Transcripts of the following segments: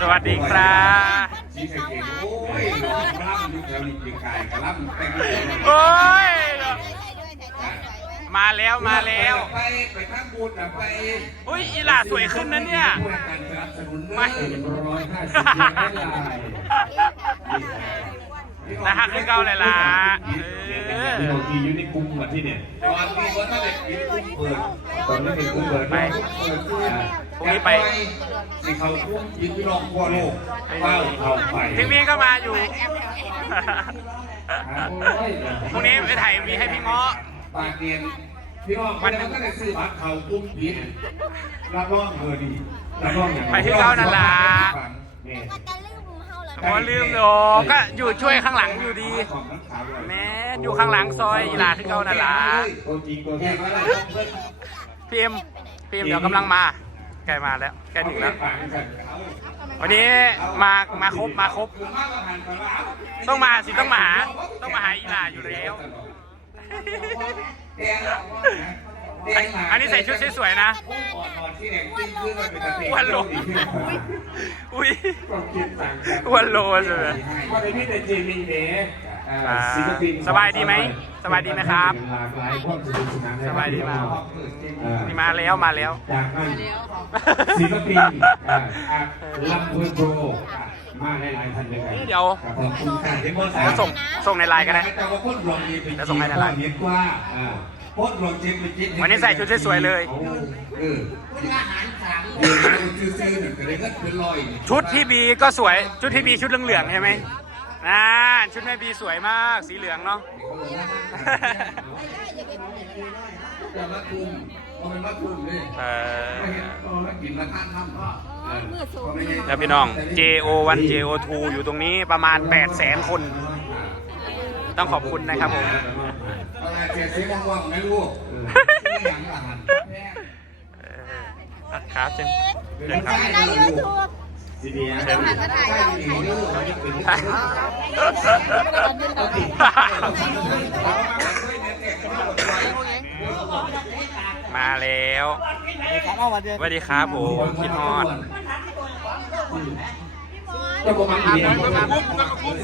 สวัสดีครับสีสะเกดโอ้ยรับอยู่แถวนี้ปีกายกะรับแต่งตัวโอ้ย มาแล้วมาแล้ว ไปไปทางบูธน่ะไปอุ้ยอีหล่าสวยขึ้นนะเนี่ย ผู้ให้การสนับสนุนไม่ร้อยห้าสิบเยนได้ลายนะฮะขึ้นเก้าเลยล่ะเออเราทีอยู่ในกลุ่มวันที่เนี่ยตอนนี้ว่าถ้าเด็กกินกุ้งเปิดตอนนั้นเป็นกลุ่มเปิดไปเปิดตู้ พรุ่งนี้ไปสิเขาทุ่มยิงพี่น้องทั่วโลกเข้าเข้าไปถึงมีก็มาอยู่ พรุ่งนี้ไปถ่ายมีให้พี่เงาะปากเตียนพี่น้องวันนึงก็ได้ซื้อบัตรเขากุ้งปิดรับรองเออดีรับรองอย่างไปที่เก้านั่นล่ะเนี่ยโอ้ลืมโดก็อยู่ช่วยข้างหลังอยู่ดี แม่อยู่ข้างหลังซอยอีหลาขึ้นเก้านั่นล่ะตัวจริงตัวแขจริกงอะไรเพิ่นพีเอ็มพีเอ็มเดี๋ยวกำลังมา ใกล้มาแล้วใกล้ถึงแล้ว วันนี้มามาครบมาครบ ต้องมาสิต้องมาหาต้องมาหาอีหลาอยู่แล้ว อันอันนี้ใส่ชุดสวยๆนะวันโลอุ้ยต้องคิดต่างกันวันโลเลยวันนี้แต่เจมิงเดย์ อ่าสบายดีไหมสบายดีไหมครับหลากหลายความสนุกสนานสบายดีมากเออนี่มาแล้วมาแล้ว จากนั้นศิลปินอ่าอะลำเพลินโชว์อะมาหลายๆท่านเลยกันเดี๋ยว ครับผมเดี๋ยวส่งส่งในไลน์ก็ได้เดี๋ยวส่งให้ในไลน์กว่าอ่าโคตรลงจิตไปจิตวันนี้ใส่ชุดสวยๆเลย เออเดี๋ยวเราซื้อๆเนี่ยก็เลยก็เป็นรอยนี่ชุดพี่บีก็สวย ชุดพี่บีชุดเหลืองๆใช่ไหม น่าชุดแม่บีสวยมากสีเหลืองเนาะ แต่ละกลุ่มเอาเป็นว่าทุ่มเลยเออ ไม่เห็นเอาละกินละท่านทำก็เออก็ไม่ใช่แล้วพี่น้อง JO1 JO2 อยู่ตรงนี้ประมาณ 8 0 0 0 0 0 คน ต้องขอบคุณนะครับผม อะไรเสียเสียว่างๆไม่รู้ไม่อย่างละหันเออครับเชิญเชิญครับได้ไม่รู้ซีเนียเชิญใช่หนีรู้มาแล้วสวัสดีครับผมคิดฮอด ก็ประมาณนี้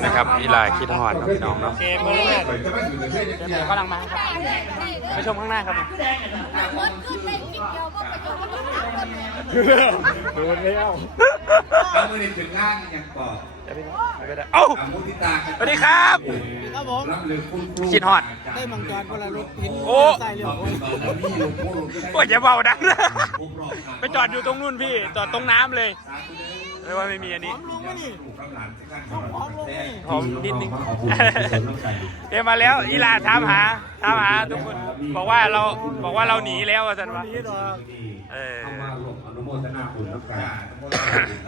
นะครับอีลาคิดฮอดเนาะพี่น้องเนาะเกมเมื่อแรกจะไม่อยู่ในเพศเดี๋ยวกำลังมาครับไปชมข้างหน้าครับโดนแล้วเอามือนี่เป็นงานอย่างต่อเดี๋ยวไปไปได้เอ้าอามุทิตาสวัสดีครับครับผมรับเรือคุณครูคิดฮอดได้มังกรคนละรถหินโอ้ใส่เรือต่อโอ้เป็นต่อแล้วนี่หลวงพ่อหลวงโอ้ยอย่าเบาดังนะผมรอครับไปจอดอยู่ตรงนู่นพี่จอดตรงน้ำเลยสาธุเด้อ ไม่ว่าไม่มีอันนี้ลงมานี่ถูกคำหลานที่ข้างพร้อมลงนี่หอมนิดนึงขอบคุณที่สนใจเดี๋ยวมาแล้วอีลาถามหาถามหาทุกคน บอกว่าเราบอกว่าเราหนีแล้วอาจารย์วะนี่ดอกเออเข้ามาร่วมอนุโมทนาบุญแล้วกัน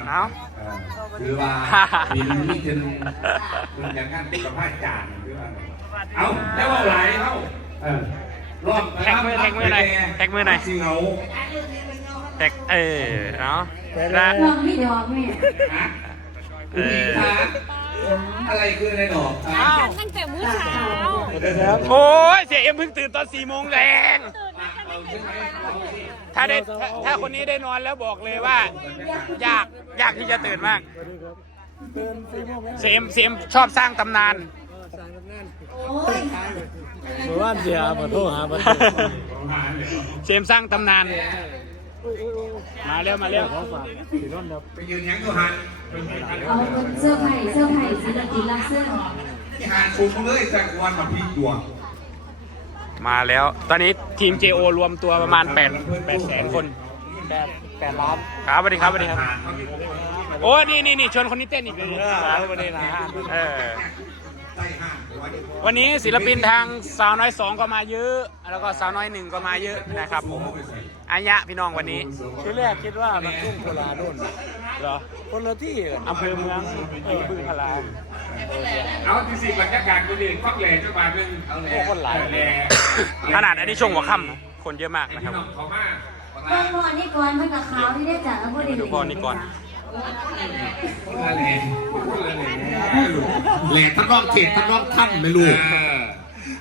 เอ้า คือว่าปีนี้เป็นเป็นอย่างนั้นกับพระอาจารย์คือว่าเอาแล้วว่าไหลเขาเออรอบแท็กมือแท็กมือหน่อยแท็กมือหน่อย สิเหงา แต่เออเนาะ ลนะลองไม่ดอกแม่ฮะคุณหญิงคะอะไรคืออะไรหนออ้าวตั้งแต่มื้อเช้าโอ้ยเสียเอ็มเพิ่งตื่นตอนสี่โมงแรงถ้าได้ถ้าถ้าคนนี้ได้นอนแล้วบอกเลยว่ายากยากที่จะตื่นมากเตือนสี่โมงแล้วเสียมเสียมชอบสร้างตำนานสั่งกับนั่นโอ้ยเมื่อวานเสียมาโทรหาบันเสียมสร้างตำนานมาแล้ว มาแล้วขอฝากสีนนท์ครับไปยืนยังก็หันเอาเสื้อไผ่เสื้อไผ่ศิลปินรับเสื้อที่หันคุมเลยจากวันมาพี่ดวงมาแล้ว ตอนนี้ทีม JO รวมตัวประมาณ8 8แสนคนแปดแปดล้านครับสวัสดีครับสวัสดีครับ โอ้นี่นี่นี่ชวนคนนี้เต้นอีกเลยเออวันนี้นะฮะเออใต้ห้างหัวนี่วันนี้ศิลปินทางสาวน้อยสองก็มาเยอะ แล้วก็สาวน้อยหนึ่งก็มาเยอะนะครับผม อายะพี่น้องวันนี้ ทีแรกคิดว่ามันทุ่งโคราโน่นเหรอคนละที่กันอำเภอเมืองเออบึงพลาเอาที่สิบรรยากาศคนอื่นฟักแหล่จังหวัดนึงเอาแหโอ้คนหลายแหล่ขนาดอันนี้ช่วงหัวค่ำคนเยอะมากนะครับน้องเขามาเบิ่งพอนี่ก่อนเพิ่นกับเขาที่ได้จากแล้วบ่ได้ดูพอนี่ก่อนคนละแหล่คนละแหล่แหล่ท่านรองเขตท่านรองท่านไม่รู้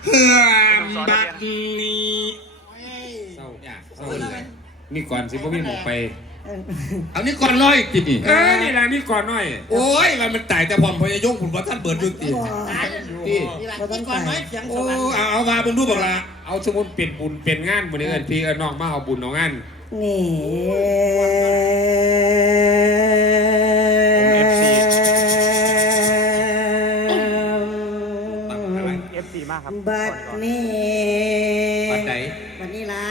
เฮือมบัดนี้เศร้าเนี่ยเศร้าเลยนี่ก่อนสิพวกพี่หมกไป เอานี่ก่อนน้อยกินนี่เออนี่แหละนี่ก่อนหน่อยโอ้ยมันมันตายแต่พร้อมพยายงผมว่าท่านเบิร์ดยุติที่โอ้เอาเอามาเป็นรูปบอกละเอาสมุนเป็นบุญเป็นงานวันนี้เอินพี่เอินน้องมาเอาบุญเอางานนี่เอฟซีมากครับบัดนี้ ปัดไหนบัดนี้ละ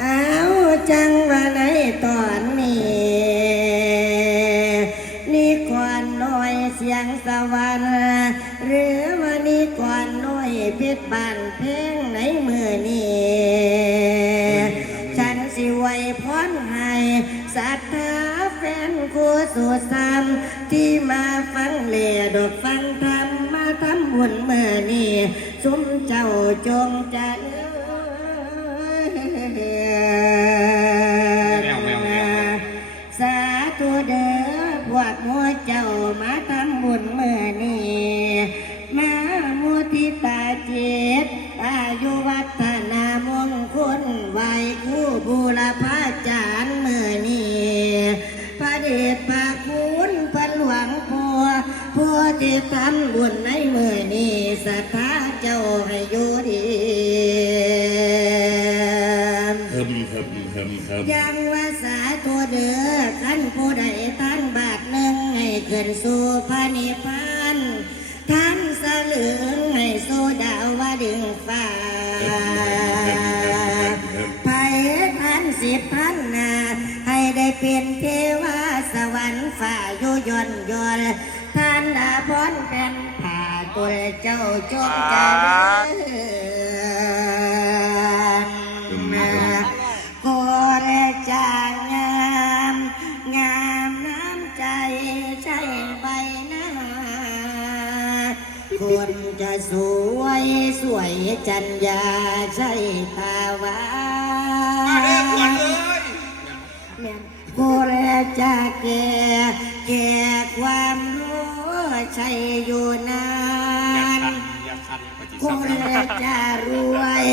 เอาจังว่าในตอนนี้ นี่ก่อนน้อยเสียงสวรรค์หรือว่านี่ก่อนน้อยเพชรบานเพลงในมือนี้ฉันสิไว้พรให้ศรัทธาแฟนคู่สู่ซ้ำที่มาฟังเล่ดอกฟังธรรมมาทำบุญเมื่อนี้สุมเจ้าจงเจะเรพาจารย์เมื่อนี้พระเดชพระคุณพระหลวงพ่อผู้ที่ทำบุญในเมื่อนี้ศรัทธาเจ้าให้อยู่ดีเฮิมเฮิมเฮิมเฮิมยังว่าสาตัวเด้อขันผู้ใดท่านบาทหนึ่งให้ขึ้นสู่พระนิพพานท่านสลึงให้สู่ดาวว่าดึงฟ้า ฝ่ายุยนยนท่านดาพรเป็นผ่าตัวเจ้าจงเจริญโกเรจางามงามน้ำใจใช่ใบหน้าคนจะสวยสวยจัญญาใช่ตาวา จะแก่ แก่ความรู้ใช่อยู่นานคงจะรวย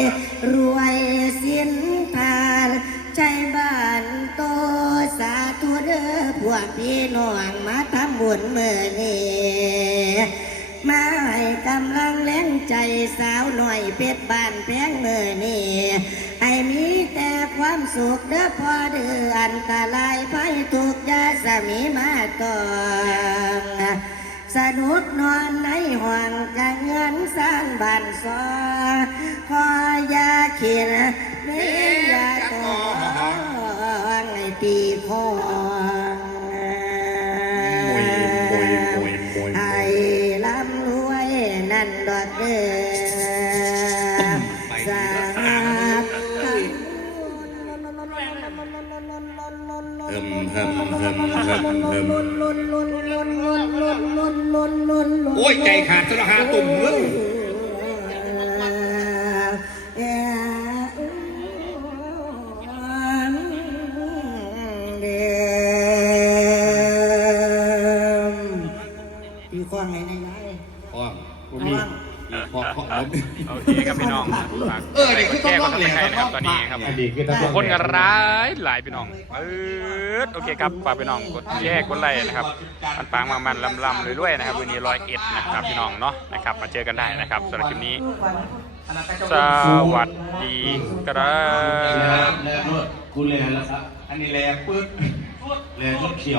รวยสินทานใจบ้านโตสาธุเด้อพวกพี่น้องมาทำบุญเมื่อนี้มาให้กำลังแรงใจสาวหน่อยเป็ดบ้านแพงเมื่อนี้ ให้มีแต่ความสุขเด้อพอเดืออันตรายภัยทุกยาสมีมาต่องสนุกนอนในห้องจะเงินสร้างบ้านซอคอยาเขียน อ้ยใจขาดสระหาตุ่มมึงมีควางไงในไงพ่อผมมีพ่อพ่อผม เด็กคือแก้ต้องกร้ดองติดเหรียญตามนะครับตอนนี้ครับอดีตคือตะทุกคนกันร้ายหลายพี่น้องเออโอเคครับฝากพี่น้องกดแชร์กดไลค์นะครับมันปังมันมันลำลำๆรวยๆนะครับวันนี้ร้อยเอ็ดนะครับพี่น้องเนาะนะครับมาเจอกันได้นะครับสำหรับคลิปนี้ สวัสดีครับแลรถกูแลแล้วครับอันนี้แลปึ๊ดแลรถเขียว